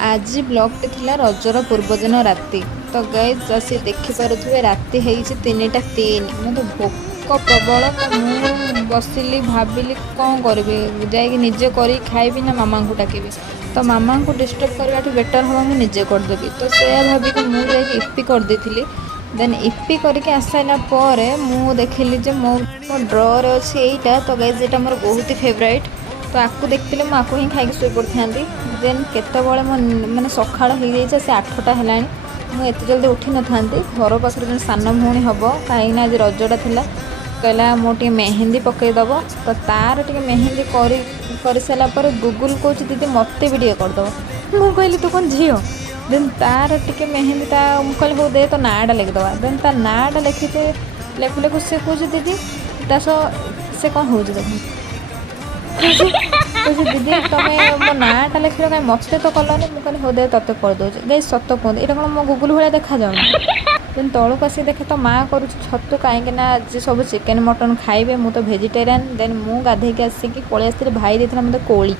आज ब्लॉगटे थिला रजर पूर्वदिन राति तो गाइज आसी देखिपे राति होती 3टा 3 मत भोक प्रबल तो मुझे बसिली भाविली कौन करी जाकि निजे कर खाइबी ना मामा को डाकि तो मामा को डिस्टर्ब करवा बेटर हम मुझे निजे करदेवी तो से भाविक मुझे इपी करदी देन इपी करके आसाइला मु देखिली मो ड्रर अच्छी यहीटा तो गाइज यहाँ मोर बहुत ही फेवरेट तो आपको देखते मुझे ही खाई शोई पड़ी था देन केतबले मो मैंने सका हो जाए से 8टा है मुझे जल्दी उठी न था घर पाखे जो सान भौणी हम कहीं आज रजटा था कहला मोटे मेहंदी पकईदब तो तार टे मेहंदी कर सारापर गूगल कौच दीदी मत भी टे करदब मुझे कहली तू कौन झील देन तार टे मेहंदी कहली हो दे तो नाटा लिखिदबा देन तार नाटा लिखी लेखु लेखु सी कौच दीदी से कौन हो दीदी तुम्हें मो नाटा लिख कहीं मत तो कलनि मुझे हो दे ते करदे गई सत कहते यहाँ कौन मो गूगल भाया देखा जाऊँ देन तौक आस देखे तो माँ कर छतु कहीं आज सब चिकेन मटन खाइबे मु तो भेजिटेरियन देन मु गाधे आसिक पलि आसी भाई देता मतलब कोली